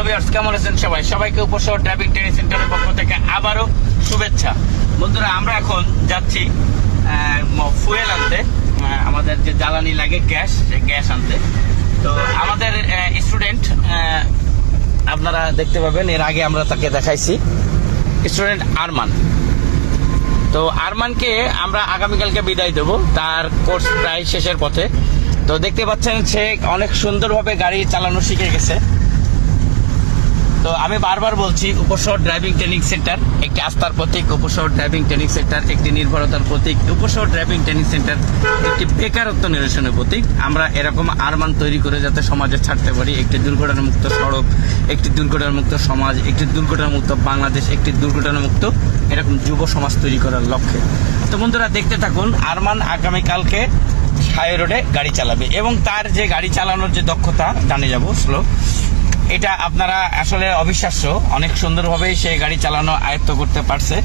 Hello viewers, কেমন আছেন সবাই? সবাইকে উপশহর ড্রাইভিং ট্রেনিং সেন্টারের পক্ষ থেকে আবারও শুভেচ্ছা। বন্ধুরা, আমরা এখন যাচ্ছি ফুয়েল আনতে, আমাদের যে জ্বালানি লাগে গ্যাস, সেই গ্যাস আনতে। তো আমাদের স্টুডেন্ট আপনারা দেখতে পাবেন, এর আগে আমরা তাকে দেখাইছি, স্টুডেন্ট আরমান। তো আরমানকে আমরা আগামীকালকে বিদায় দেবো, তার কোর্স প্রায় শেষের পথে। তো দেখতে পাচ্ছেন সে অনেক সুন্দরভাবে গাড়ি চালানো শিখে গেছে। তো আমি বারবার বলছি, উপশহর ড্রাইভিং ট্রেনিং সেন্টার একটি আস্থার প্রতীক, উপশহর ড্রাইভিং ট্রেনিং সেন্টার একটি নির্ভরতার প্রতীক, উপশহর ড্রাইভিং ট্রেনিং সেন্টার একটি বেকারত্ব নিরসনের প্রতীক। আমরা এরকম আরমান তৈরি করে যাতে সমাজে ছাড়তে পারি, একটি দুর্ঘটনামুক্ত সড়ক, একটি দুর্ঘটনামুক্ত সমাজ, একটি দুর্ঘটনামুক্ত বাংলাদেশ, একটি দুর্ঘটনামুক্ত এরকম যুব সমাজ তৈরি করার লক্ষ্যে। তো বন্ধুরা, দেখতে থাকুন। আরমান আগামীকালকে হাই রোডে গাড়ি চালাবে এবং তার যে গাড়ি চালানোর যে দক্ষতা, জানে যাব স্লো, এটা আপনারা আসলে অবিশ্বাস্য। অনেক সুন্দরভাবেই সে গাড়ি চালানো আয়ত্ত করতে পারছে,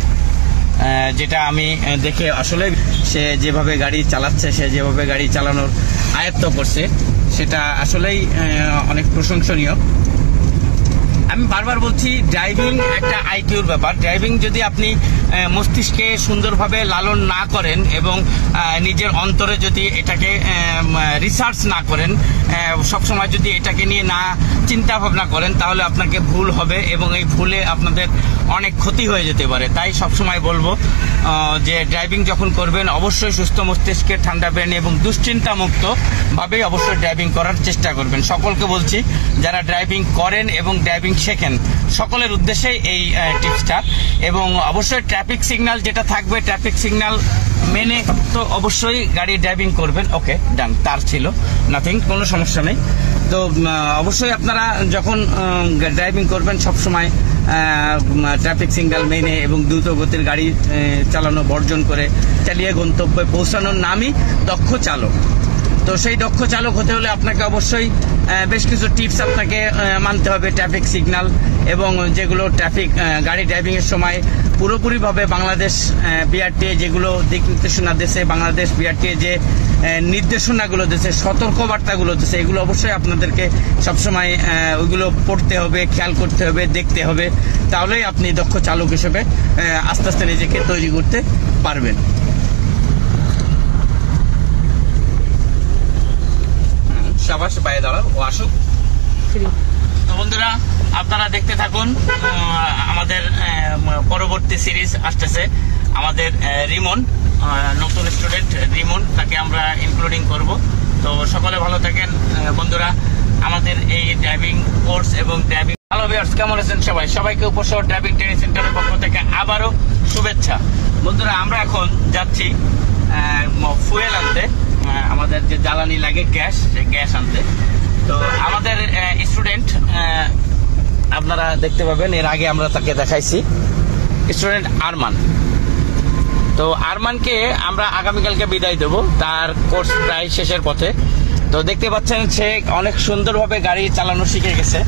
যেটা আমি দেখে আসলে সে যেভাবে গাড়ি চালাচ্ছে, সে যেভাবে গাড়ি চালানোর আয়ত্ত করছে, সেটা আসলেই অনেক প্রশংসনীয়। আমি বারবার বলছি, ড্রাইভিং একটা আইকিউর ব্যাপার। ড্রাইভিং যদি আপনি মস্তিষ্কে সুন্দরভাবে লালন না করেন এবং নিজের অন্তরে যদি এটাকে রিসার্চ না করেন, সবসময় যদি এটাকে নিয়ে না চিন্তা ভাবনা করেন, তাহলে আপনাকে ভুল হবে এবং এই ভুলে আপনাদের অনেক ক্ষতি হয়ে যেতে পারে। তাই সবসময় বলবো যে ড্রাইভিং যখন করবেন, অবশ্যই সুস্থ মস্তিষ্কে, ঠান্ডা ব্রেন এবং দুশ্চিন্তা মুক্ত ভাবেই অবশ্যই ড্রাইভিং করার চেষ্টা করবেন। সকলকে বলছি, যারা ড্রাইভিং করেন এবং ড্রাইভিং শেখেন, সকলের উদ্দেশ্যেই এই টিপসটা। এবং অবশ্যই ট্রাফিক সিগন্যাল যেটা থাকবে, ট্রাফিক সিগন্যাল মেনে তো অবশ্যই গাড়ি ড্রাইভিং করবেন। ওকে, ডান, তার ছিল নাথিং, কোনো সমস্যা নেই। তো অবশ্যই আপনারা যখন ড্রাইভিং করবেন, সবসময় ট্রাফিক সিগন্যাল মেনে এবং দ্রুত গতির গাড়ি চালানো বর্জন করে চালিয়ে গন্তব্যে পৌঁছানোর নামই দক্ষ চালক। তো সেই দক্ষ চালক হতে হলে আপনাকে অবশ্যই বেশ কিছু টিপস আপনাকে মানতে হবে। ট্রাফিক সিগন্যাল এবং যেগুলো ট্রাফিক গাড়ি ড্রাইভিংয়ের সময় পুরোপুরিভাবে বাংলাদেশ বিআরটিএ যেগুলো দিক নির্দেশনা দিয়েছে, বাংলাদেশ বিআরটিএ যে নির্দেশনাগুলো দিয়েছে, সতর্কবার্তাগুলো দিয়েছে, এগুলো অবশ্যই আপনাদেরকে সবসময় ওইগুলো পড়তে হবে, খেয়াল করতে হবে, দেখতে হবে। তাহলেই আপনি দক্ষ চালক হিসেবে আস্তে আস্তে নিজেকে তৈরি করতে পারবেন। সাবাস, বাইরে দাঁড়াও, ও আসুক। তো বন্ধুরা, আপনারা দেখতে থাকুন। আমাদের পরবর্তী সিরিজ আসতেছে। আমাদের রিমন, নতুন স্টুডেন্ট রিমন, তাকে আমরা ইনক্লুডিং করব। তো সকলে ভালো থাকেন বন্ধুরা। আমাদের এই ড্রাইভিং কোর্স এবং ড্রাইভিং, হ্যালো ভিউয়ার্স, কেমন আছেন সবাই? সবাইকে উপশহর ড্রাইভিং ট্রেনিং সেন্টারের পক্ষ থেকে আবারও শুভেচ্ছা। বন্ধুরা, আমরা এখন যাচ্ছি ফুয়েল আনতে, আমাদের যে জ্বালানি লাগে গ্যাস, সেই গ্যাস আনতে। তো আমাদের স্টুডেন্ট আপনারা দেখতে পাবেন, এর আগে আমরা তাকে দেখাইছি, স্টুডেন্ট আরমান। তো আরমানকে আমরা আগামীকালকে বিদায় দেবো, তার কোর্স প্রায় শেষের পথে। তো দেখতে পাচ্ছেন সে অনেক সুন্দরভাবে গাড়ি চালানো শিখে গেছে।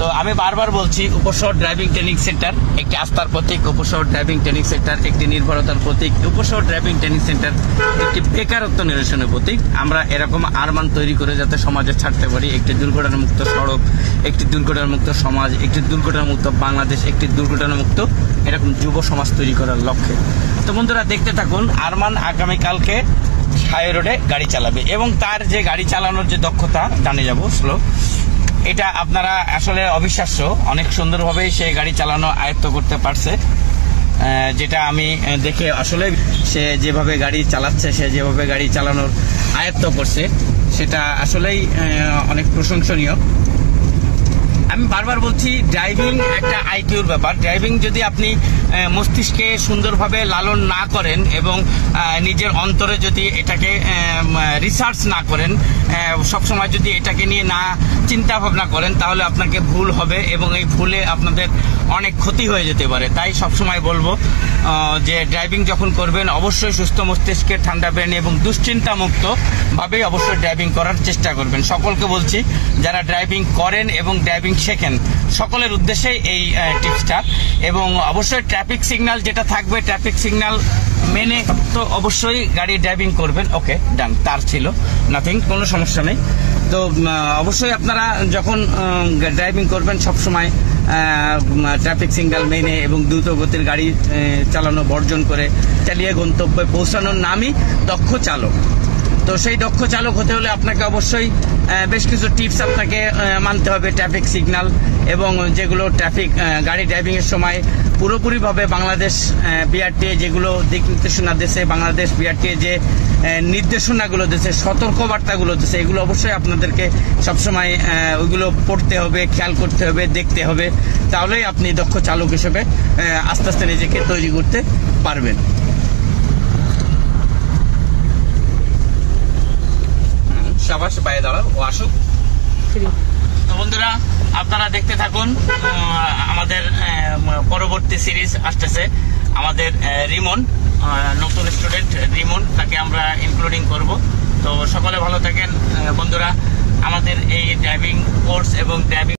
তো আমি বারবার বলছি, উপশহর ড্রাইভিং ট্রেনিং সেন্টার একটি আস্থার প্রতীক, উপশহর ড্রাইভিং ট্রেনিং সেন্টার একটি নির্ভরতার প্রতীক, উপশহর ড্রাইভিং ট্রেনিং সেন্টার একটি বেকারত্ব নিরসনের প্রতীক। আমরা এরকম আরমান তৈরি করে যাতে সমাজে ছাড়তে পারি, একটি দুর্ঘটনামুক্ত সড়ক, একটি দুর্ঘটনামুক্ত সমাজ, একটি দুর্ঘটনামুক্ত বাংলাদেশ, একটি দুর্ঘটনামুক্ত এরকম যুব সমাজ তৈরি করার লক্ষ্যে। তো বন্ধুরা, দেখতে থাকুন। আরমান আগামীকালকে হাই রোডে গাড়ি চালাবে এবং তার যে গাড়ি চালানোর যে দক্ষতা, জানে যাব স্লো, এটা আপনারা আসলে অবিশ্বাস্য। অনেক সুন্দরভাবেই সে গাড়ি চালানো আয়ত্ত করতে পারছে, যেটা আমি দেখে আসলে সে যেভাবে গাড়ি চালাচ্ছে, সে যেভাবে গাড়ি চালানোর আয়ত্ত করছে, সেটা আসলেই অনেক প্রশংসনীয়। আমি বারবার বলছি, ড্রাইভিং একটা আইকিউর ব্যাপার। ড্রাইভিং যদি আপনি মস্তিষ্কে সুন্দরভাবে লালন না করেন এবং নিজের অন্তরে যদি এটাকে রিসার্চ না করেন, সবসময় যদি এটাকে নিয়ে না চিন্তা ভাবনা করেন, তাহলে আপনাকে ভুল হবে এবং এই ভুলে আপনাদের অনেক ক্ষতি হয়ে যেতে পারে। তাই সবসময় বলবো যে ড্রাইভিং যখন করবেন, অবশ্যই সুস্থ মস্তিষ্কে, ঠান্ডা ব্রেন এবং দুশ্চিন্তা মুক্ত ভাবেই অবশ্যই ড্রাইভিং করার চেষ্টা করবেন। সকলকে বলছি, যারা ড্রাইভিং করেন এবং ড্রাইভিং শেখেন, সকলের উদ্দেশ্যেই এই টিপসটা। এবং অবশ্যই ট্রাফিক সিগন্যাল যেটা থাকবে, ট্রাফিক সিগন্যাল মেনে তো অবশ্যই গাড়ি ড্রাইভিং করবেন। ওকে, ডান, তার ছিল নাথিং, কোনো সমস্যা নেই। তো অবশ্যই আপনারা যখন ড্রাইভিং করবেন সবসময় ট্রাফিক সিগন্যাল মেনে এবং দ্রুত গতির গাড়ি চালানো বর্জন করে চালিয়ে গন্তব্যে পৌঁছানোর নামই দক্ষ চালক। তো সেই দক্ষ চালক হতে হলে আপনাকে অবশ্যই বেশ কিছু টিপস আপনাকে মানতে হবে। ট্রাফিক সিগন্যাল এবং যেগুলো ট্রাফিক গাড়ি ড্রাইভিং এর সময় পুরোপুরিভাবে বাংলাদেশ বিআরটিএ যেগুলো দিক নির্দেশনা দিয়েছে, বাংলাদেশ বিআরটিএ যে নির্দেশনাগুলো দিয়েছে, সতর্কবার্তাগুলো দিয়েছে, এগুলো অবশ্যই আপনাদেরকে সবসময় ওইগুলো পড়তে হবে, খেয়াল করতে হবে, দেখতে হবে। তাহলেই আপনি দক্ষ চালক হিসেবে আস্তে আস্তে নিজেকে তৈরি করতে পারবেন। সাবাস, বাইরে দাঁড়াও, ও আসুক। তো বন্ধুরা, আপনারা দেখতে থাকুন, আমাদের পরবর্তী সিরিজ আসতেছে। আমাদের রিমন, নতুন স্টুডেন্ট রিমন, তাকে আমরা ইনক্লুডিং করব। তো সকলে ভালো থাকেন বন্ধুরা। আমাদের এই ড্রাইভিং কোর্স এবং ড্রাইভিং